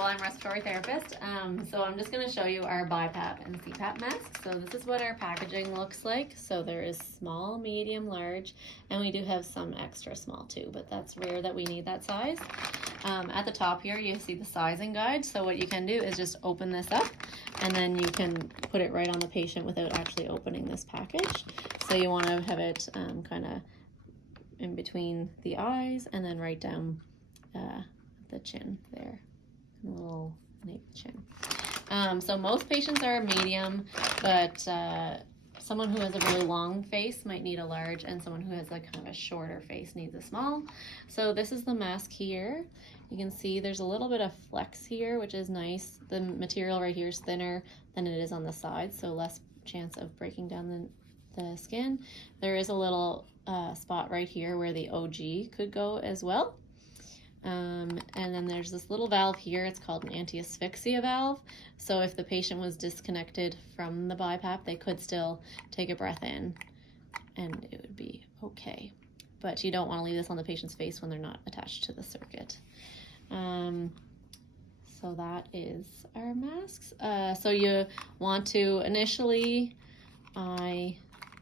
well, I'm a respiratory therapist, so I'm just going to show you our BiPAP and CPAP masks. So this is what our packaging looks like. So there is small, medium, large, and we do have some extra small too, but that's rare that we need that size. At the top here, you see the sizing guide. So what you can do is just open this up, and then you can put it right on the patient without actually opening this package. So you want to have it kind of in between the eyes, and then right down the chin there, a little nape chin. So most patients are medium, but someone who has a really long face might need a large, and someone who has like kind of a shorter face needs a small. So this is the mask here. You can see there's a little bit of flex here, which is nice. The material right here is thinner than it is on the side, so less chance of breaking down the skin. There is a little spot right here where the OG could go as well. And then there's this little valve here. It's called an anti-asphyxia valve. So if the patient was disconnected from the BiPAP, they could still take a breath in and it would be okay. But you don't want to leave this on the patient's face when they're not attached to the circuit. So that is our masks. So you want to initially, I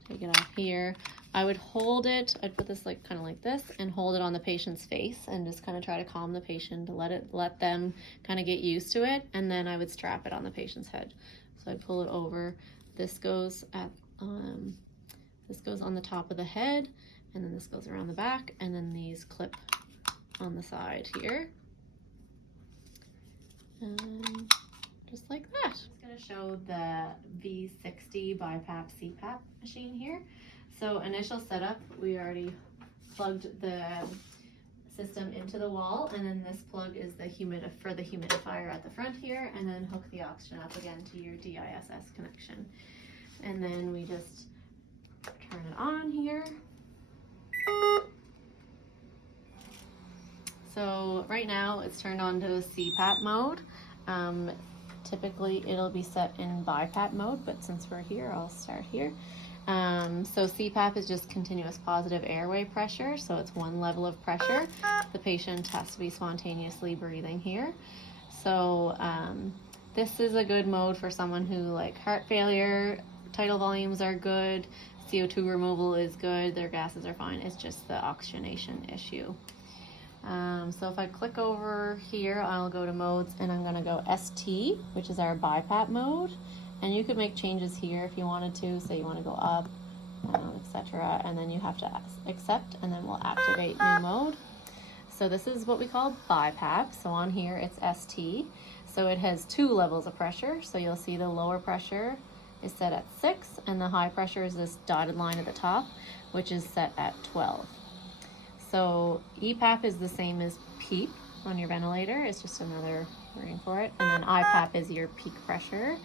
take it off here. I would hold it, I'd put this like kind of like this and hold it on the patient's face and just kind of try to calm the patient, to let them kind of get used to it, and then I would strap it on the patient's head. So I pull it over. This goes on the top of the head, and then this goes around the back, and then these clip on the side here. Just like that. I'm just going to show the V60 BiPAP CPAP machine here. So initial setup, we already plugged the system into the wall, and then this plug is the humidifier at the front here, and then hook the oxygen up again to your DISS connection. And then we just turn it on here. So right now it's turned on to CPAP mode. Typically it'll be set in BiPAP mode, but since we're here, I'll start here. So CPAP is just continuous positive airway pressure, so it's one level of pressure. The patient has to be spontaneously breathing here. So this is a good mode for someone who, like, heart failure, tidal volumes are good, CO2 removal is good, their gases are fine, it's just the oxygenation issue. So if I click over here, I'll go to modes, and I'm gonna go ST, which is our BiPAP mode. And you could make changes here if you wanted to. Say you want to go up, etc. And then you have to accept, and then we'll activate new mode. So this is what we call BiPAP. So on here it's ST. So it has two levels of pressure. So you'll see the lower pressure is set at 6, and the high pressure is this dotted line at the top, which is set at 12. So EPAP is the same as PEEP on your ventilator. It's just another wording for it. And then IPAP is your peak pressure.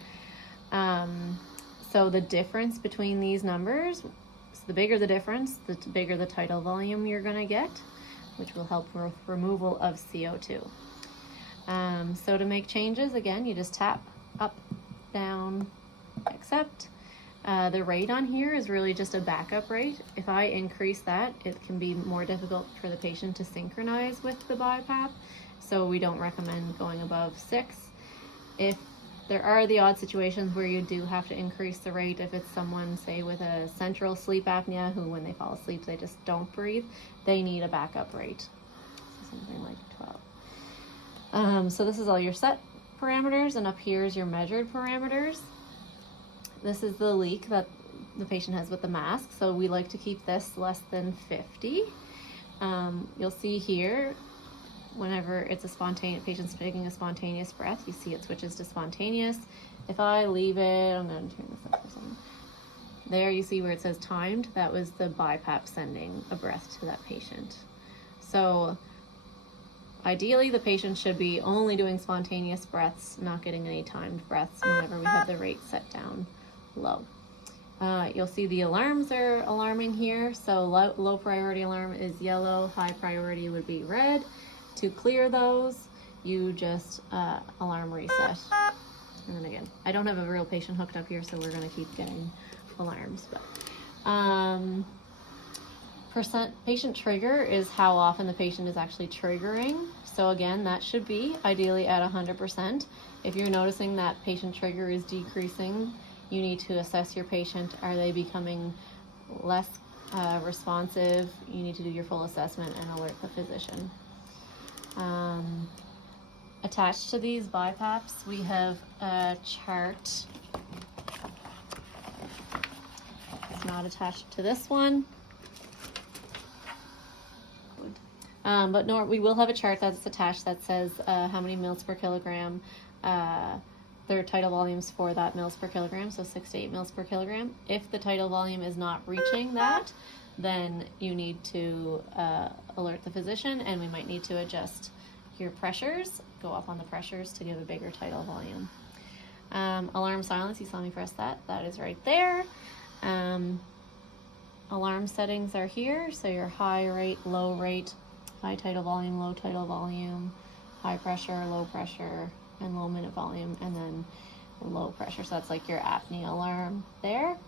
So the difference between these numbers, so the bigger the difference, the bigger the tidal volume you're going to get, which will help with removal of CO2. So to make changes, again, you just tap up, down, accept. The rate on here is really just a backup rate. If I increase that, it can be more difficult for the patient to synchronize with the BiPAP, so we don't recommend going above 6. If there are the odd situations where you do have to increase the rate, if it's someone, say, with a central sleep apnea who, when they fall asleep, they just don't breathe, they need a backup rate. So something like 12. So this is all your set parameters, and up here is your measured parameters. This is the leak that the patient has with the mask, so we like to keep this less than 50. You'll see here, whenever it's a patient's taking a spontaneous breath, you see it switches to spontaneous. If I leave it, I'm going to turn this up for a second. There you see where it says timed. That was the BiPAP sending a breath to that patient. So ideally, the patient should be only doing spontaneous breaths, not getting any timed breaths whenever we have the rate set down low. You'll see the alarms are alarming here. So low priority alarm is yellow, high priority would be red. To clear those, you just alarm reset. And then again, I don't have a real patient hooked up here, so we're going to keep getting alarms. But Patient trigger is how often the patient is actually triggering. So again, that should be ideally at 100%. If you're noticing that patient trigger is decreasing, you need to assess your patient. Are they becoming less responsive? You need to do your full assessment and alert the physician. Attached to these BiPAPs, we have a chart. It's not attached to this one. But we will have a chart that's attached that says how many mils per kilogram, their tidal volumes for that mils per kilogram, so 6 to 8 mils per kilogram. If the tidal volume is not reaching that, then you need to alert the physician, and we might need to adjust your pressures, go up on the pressures to give a bigger tidal volume. Alarm silence, you saw me press that. That is right there. Alarm settings are here, so your high rate, low rate, high tidal volume, low tidal volume, high pressure, low pressure, and low minute volume, and then low pressure. So that's like your apnea alarm there.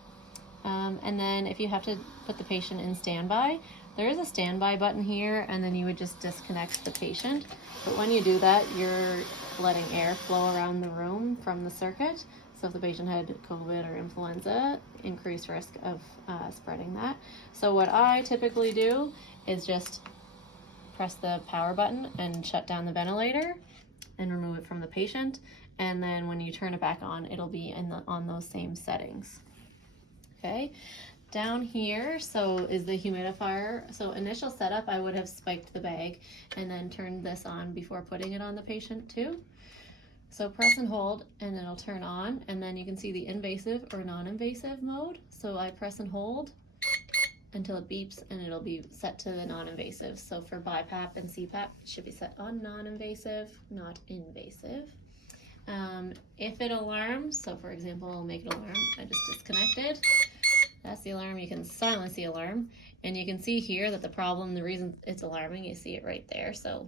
And then if you have to put the patient in standby, there is a standby button here, and then you would just disconnect the patient. But when you do that, you're letting air flow around the room from the circuit. So if the patient had COVID or influenza, increased risk of spreading that. So what I typically do is just press the power button and shut down the ventilator and remove it from the patient. And then when you turn it back on, it'll be on those same settings. Okay, down here, so is the humidifier. So initial setup, I would have spiked the bag and then turned this on before putting it on the patient too. So press and hold and it'll turn on, and then you can see the invasive or non-invasive mode. So I press and hold until it beeps and it'll be set to the non-invasive. So for BiPAP and CPAP, it should be set on non-invasive, not invasive. If it alarms, so for example, I'll make it alarm, I just disconnected. That's the alarm. You can silence the alarm, and you can see here that the reason it's alarming, you see it right there. So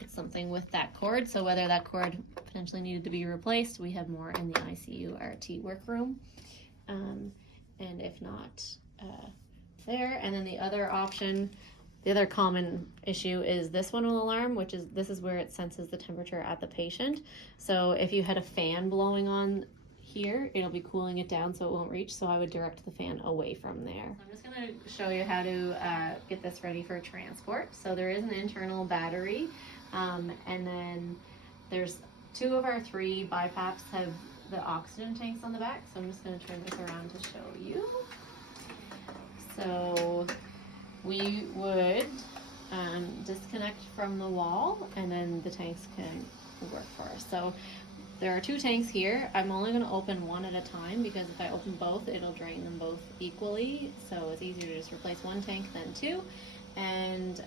it's something with that cord. So whether that cord potentially needed to be replaced, we have more in the ICU RT workroom. And if not, there. And then the other option, the other common issue is this one will alarm, this is where it senses the temperature at the patient. So if you had a fan blowing on here, it'll be cooling it down so it won't reach. So I would direct the fan away from there. I'm just going to show you how to get this ready for transport. So there is an internal battery, and then there's 2 of our 3 BiPAPs have the oxygen tanks on the back. So I'm just going to turn this around to show you. So we would disconnect from the wall, and then the tanks can work for us. So there are 2 tanks here. I'm only going to open one at a time, because if I open both, it'll drain them both equally. So it's easier to just replace one tank than 2. And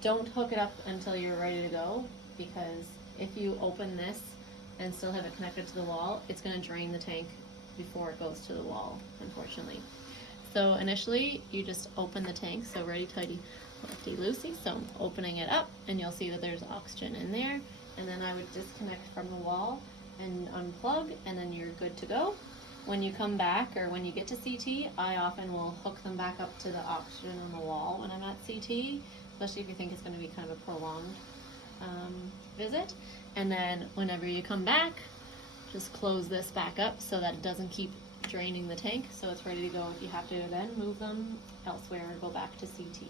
don't hook it up until you're ready to go, because if you open this and still have it connected to the wall, it's going to drain the tank before it goes to the wall, unfortunately. So initially, you just open the tank, so ready, tighty, lefty, loosey. So I'm opening it up, and you'll see that there's oxygen in there. And then I would disconnect from the wall and unplug, and then you're good to go. When you come back, or when you get to CT, I often will hook them back up to the oxygen on the wall when I'm at CT, especially if you think it's going to be kind of a prolonged visit. And then whenever you come back, just close this back up so that it doesn't keep draining the tank, so it's ready to go if you have to then move them elsewhere or go back to CT.